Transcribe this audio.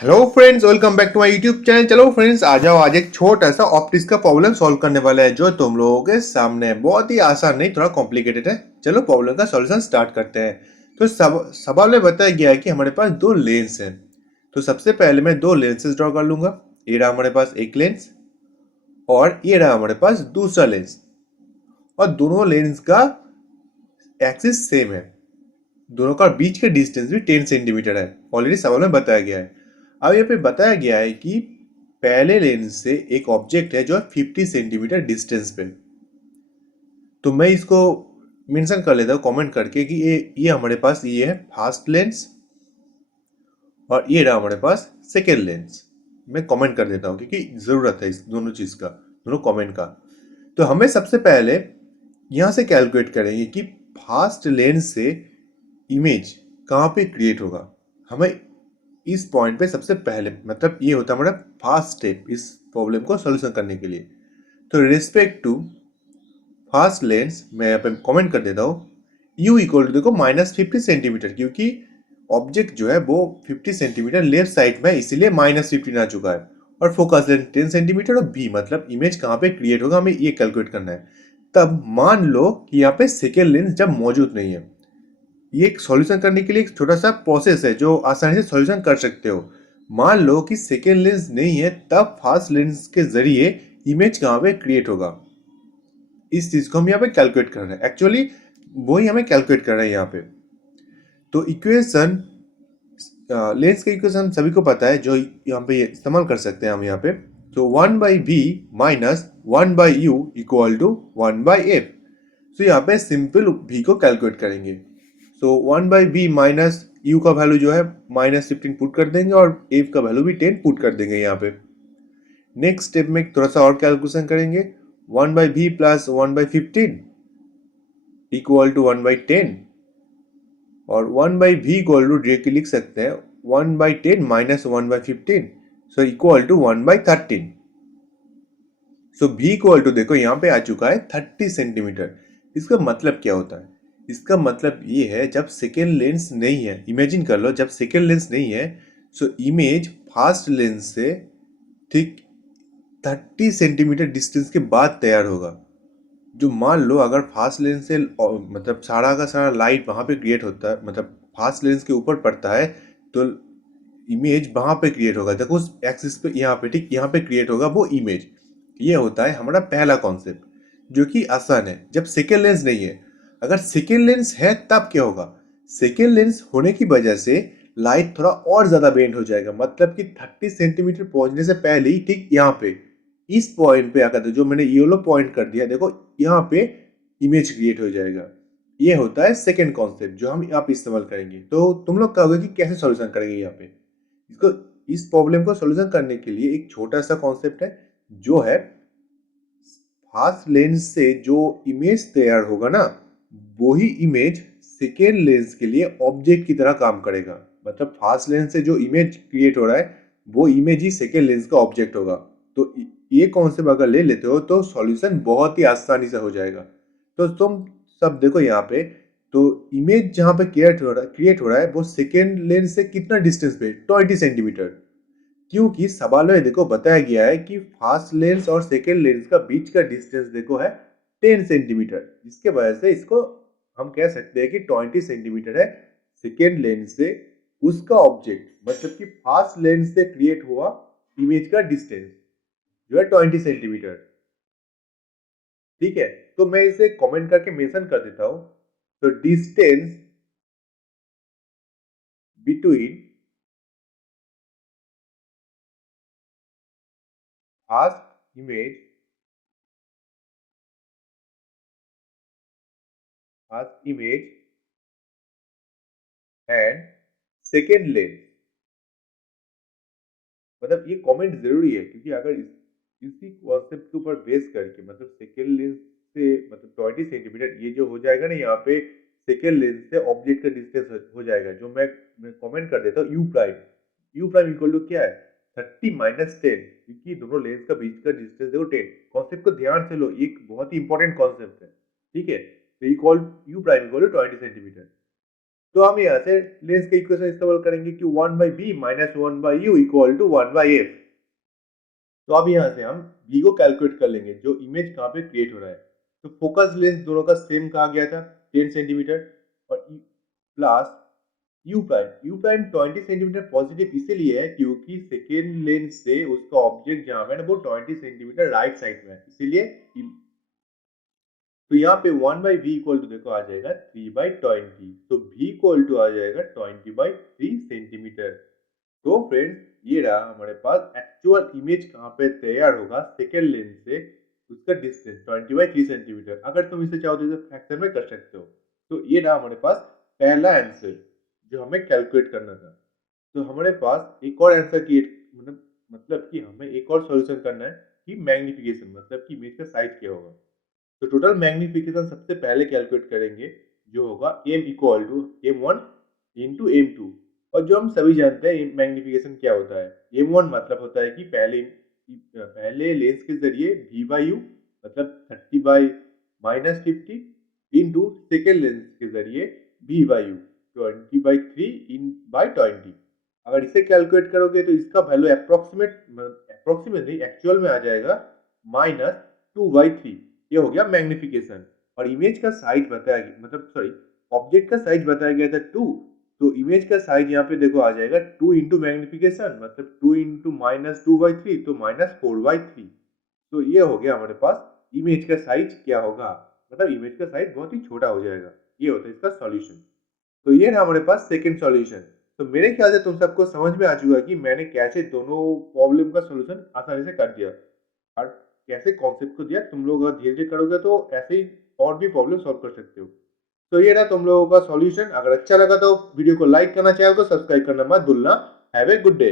Hello friends, welcome back to my YouTube channel. चलो friends, आ जाओ। आज एक छोटा सा ऑप्टिक्स का प्रॉब्लम सॉल्व करने वाला है जो तुम लोगों के सामने है। बहुत ही आसान नहीं, थोड़ा कॉम्प्लिकेटेड है। चलो प्रॉब्लम का सॉल्यूशन स्टार्ट करते हैं। तो सवाल में बताया गया है कि हमारे पास दो लेंस हैं। तो सबसे पहले मैं दो लेंसेज ड्रॉ कर लूंगा। ये रहा हमारे पास एक लेंस और ये रहा हमारे पास दूसरा लेंस। और दोनों लेंस का एक्सिस सेम है। दोनों का बीच के डिस्टेंस भी 10 सेंटीमीटर है। ऑलरेडी सवाल में बताया गया है। अब यहाँ पे बताया गया है कि पहले लेंस से एक ऑब्जेक्ट है जो है 50 सेंटीमीटर डिस्टेंस पे। तो मैं इसको मेंशन कर लेता हूँ कमेंट करके कि ये हमारे पास ये है फर्स्ट लेंस और ये रहा हमारे पास सेकेंड लेंस। मैं कमेंट कर देता हूँ क्योंकि ज़रूरत है इस दोनों चीज़ का, दोनों कमेंट का। तो हमें सबसे पहले यहाँ से कैलकुलेट करेंगे कि फास्ट लेंस से इमेज कहाँ पे क्रिएट होगा। हमें इस पॉइंट पे सबसे पहले, मतलब ये होता है हमारा फर्स्ट स्टेप इस प्रॉब्लम को सॉल्यूशन करने के लिए। तो रिस्पेक्ट टू फास्ट लेंस मैं यहाँ पे कमेंट कर देता हूँ u इक्वल टू देखो -50 सेंटीमीटर, क्योंकि ऑब्जेक्ट जो है वो 50 सेंटीमीटर लेफ्ट साइड में है, इसीलिए -15 आ चुका है। और फोकस लेंथ 10 सेंटीमीटर और b मतलब इमेज कहाँ पे क्रिएट होगा हमें ये कैलकुलेट करना है। तब मान लो कि यहाँ पे सेकेंड लेंस जब मौजूद नहीं है। ये एक सॉल्यूशन करने के लिए एक छोटा सा प्रोसेस है जो आसानी से सॉल्यूशन कर सकते हो। मान लो कि सेकेंड लेंस नहीं है, तब फर्स्ट लेंस के जरिए इमेज कहाँ पे क्रिएट होगा। इस चीज को हम यहाँ पे कैलकुलेट कर रहे हैं। एक्चुअली वही हमें कैलकुलेट कर रहे हैं यहाँ पे। तो इक्वेशन, लेंस का इक्वेशन सभी को पता है जो यहाँ पे इस्तेमाल कर सकते हैं हम यहाँ पे। तो 1/v minus 1/u equal to 1/f। तो यहाँ पे सिंपल v को कैलकुलेट करेंगे। सो 1/v माइनस u का वैल्यू जो है -15 पुट कर देंगे और f का वैल्यू भी 10 पुट कर देंगे यहाँ पे। नेक्स्ट स्टेप में थोड़ा सा और कैलकुलेशन करेंगे। 1/v प्लस 1/15 इक्वल टू 1/10 और 1/v इक्वल टू डायरेक्टली लिख सकते हैं 1/10 minus 1/15, so equal to 1/13। So v equal to देखो यहाँ पे आ चुका है 30 सेंटीमीटर। इसका मतलब क्या होता है? इसका मतलब ये है जब सेकेंड लेंस नहीं है, इमेजिन कर लो जब सेकेंड लेंस नहीं है, सो इमेज फास्ट लेंस से ठीक 30 सेंटीमीटर डिस्टेंस के बाद तैयार होगा। जो मान लो अगर फास्ट लेंस से मतलब सारा का सारा लाइट वहां पे क्रिएट होता है, मतलब फास्ट लेंस के ऊपर पड़ता है, तो इमेज वहां पे क्रिएट होगा। देखो उस एक्सिस पे, यहाँ पे ठीक यहाँ पे क्रिएट होगा वो इमेज। ये होता है हमारा पहला कॉन्सेप्ट जो कि आसान है जब सेकेंड लेंस नहीं है। अगर सेकेंड लेंस है तब क्या होगा? सेकेंड लेंस होने की वजह से लाइट थोड़ा और ज्यादा बेंड हो जाएगा, मतलब कि 30 सेंटीमीटर पहुंचने से पहले ही ठीक यहाँ पे इस पॉइंट पे आकर जो मैंने येलो पॉइंट कर दिया, देखो यहाँ पे इमेज क्रिएट हो जाएगा। ये होता है सेकेंड कॉन्सेप्ट जो हम यहाँ पे इस्तेमाल करेंगे। तो तुम लोग कहोगे कि कैसे सॉल्यूशन करेंगे यहाँ पे इसको। इस प्रॉब्लम को सॉल्यूशन करने के लिए एक छोटा सा कॉन्सेप्ट है जो है फास्ट लेंस से जो इमेज तैयार होगा ना, वही इमेज सेकेंड लेंस के लिए ऑब्जेक्ट की तरह काम करेगा। मतलब फास्ट लेंस से जो इमेज क्रिएट हो रहा है वो इमेज ही सेकेंड लेंस का ऑब्जेक्ट होगा। तो ये कॉन्सेप्ट अगर ले लेते हो तो सॉल्यूशन बहुत ही आसानी से हो जाएगा। तो तुम सब देखो यहाँ पे, तो इमेज जहां पे क्रिएट हो रहा है वो सेकेंड लेंस से कितना डिस्टेंस पे, 20 सेंटीमीटर। क्योंकि सवाल में देखो बताया गया है कि फास्ट लेंस और सेकेंड लेंस का बीच का डिस्टेंस देखो है 10 सेंटीमीटर, जिसके वजह से इसको हम कह सकते हैं कि 20 सेंटीमीटर है सेकेंड लेंस से उसका ऑब्जेक्ट, मतलब कि फास्ट लेंस से क्रिएट हुआ इमेज का डिस्टेंस जो है 20 सेंटीमीटर। ठीक है, तो मैं इसे कमेंट करके मेंशन कर देता हूं। तो distance between fast image, fast image and second lens, मतलब ये कमेंट जरूरी है क्योंकि अगर इसी कॉन्सेप्ट के ऊपर बेस करके, मतलब सेकेंड लेंस से मतलब 20 सेंटीमीटर ये जो हो जाएगा ना यहाँ पे, सेकेंड लेंस से ऑब्जेक्ट का डिस्टेंस हो जाएगा जो मैं कमेंट कर देता हूँ यू प्राइम इक्वल टू क्या है 30 - 10, क्योंकि दोनों लेंस का बीच का डिस्टेंस देखो 10। कॉन्सेप्ट को ध्यान से लो, एक बहुत ही इंपॉर्टेंट कॉन्सेप्ट है। ठीक है, तो equal U prime equal to 20 centimetre. तो हम यहाँ से लेंस के इक्वेशन इस्तेमाल करेंगे कि 1/b minus 1/u equal to 1/f। तो अब यहाँ से हम b को कैलकुलेट कर लेंगे, जो इमेज कहाँ पे क्रिएट हो रहा है। तो फोकस लेंस दोनों का सेम कहा गया था 10 सेंटीमीटर, और plus you prime 20 centimetre positive इसीलिए है क्योंकि सेकेंड लेंस से उसका ऑब्जेक्ट जहां है ना वो 20 सेंटीमीटर राइट साइड में है, इसीलिए। तो यहाँ पे 1/v इक्वल टू देखो आ जाएगा 3/20, तो v इक्वल टू आ जाएगा 20/3 सेंटीमीटर। तो फ्रेंड्स ये रहा हमारे पास एक्चुअल इमेज कहाँ पे तैयार होगा सेकेंड लेंस से, उसका डिस्टेंस 20/3 सेंटीमीटर। अगर तुम इसे चाहो तो फ्रैक्शन में कर सकते हो। तो ये रहा हमारे पास पहला आंसर जो हमें कैलकुलेट करना था। तो हमारे पास एक और आंसर की मतलब कि हमें एक और सॉल्यूशन करना है कि मैग्निफिकेशन, मतलब कि इमेज का साइज क्या होगा। तो टोटल मैग्निफिकेशन सबसे पहले कैलकुलेट करेंगे, जो होगा m equal to m1 into m2। और जो हम सभी जानते हैं मैग्निफिकेशन क्या होता है। m1 मतलब होता है कि पहले लेंस के जरिए v/u मतलब 30/-50 इंटू सेकेंड लेंस के जरिए v/u 20/3/20। अगर इसे कैलकुलेट करोगे तो इसका वैल्यू अप्रोक्सीमेट नहीं एक्चुअल में आ जाएगा -2/3। ये हो गया मैग्निफिकेशन। और इमेज का साइज बताया गया, मतलब सॉरी ऑब्जेक्ट का साइज बताया गया था 2। तो इमेज का साइज यहाँ पे देखो आ जाएगा 2 इंटू मैग्निफिकेशन, मतलब 2 इंटू -2/3 तो -4/3। तो ये हो गया हमारे पास इमेज का साइज क्या होगा, मतलब इमेज का साइज बहुत ही छोटा हो जाएगा। ये होता है इसका सॉल्यूशन। तो ये ना हमारे पास सेकंड सॉल्यूशन। तो मेरे ख्याल से तुम सबको समझ में आ चुका है कि मैंने कैसे दोनों प्रॉब्लम का सॉल्यूशन आसानी से कर दिया, और कैसे कॉन्सेप्ट को दिया। तुम लोग अगर धीरे धीरे करोगे तो ऐसे ही और भी प्रॉब्लम सॉल्व कर सकते हो। तो ये ना तुम लोगों का सॉल्यूशन। अगर अच्छा लगा तो वीडियो को लाइक करना, चैनल को सब्सक्राइब करना मत भूलना। Have a good day.